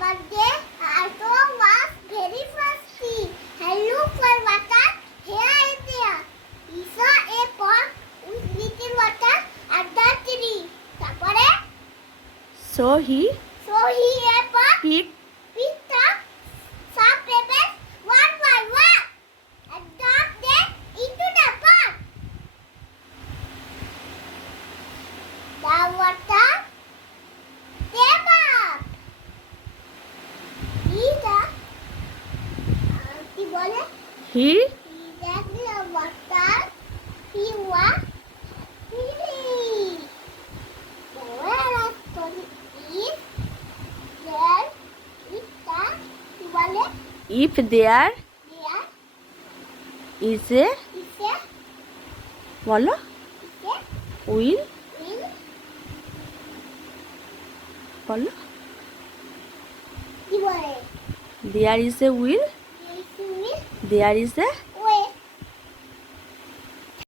but the auto was very thirsty. I looked for water here and there. He saw a pond with little water at the tree. তারপরে So he picked up some pebbles one by one and dropped them into the pond. The water came up. কি বলে? he The water he was feeling. Where is there is the কি বলে? if there There is a is a বলো will will বলো কি বলে? there is a will There is a will there is a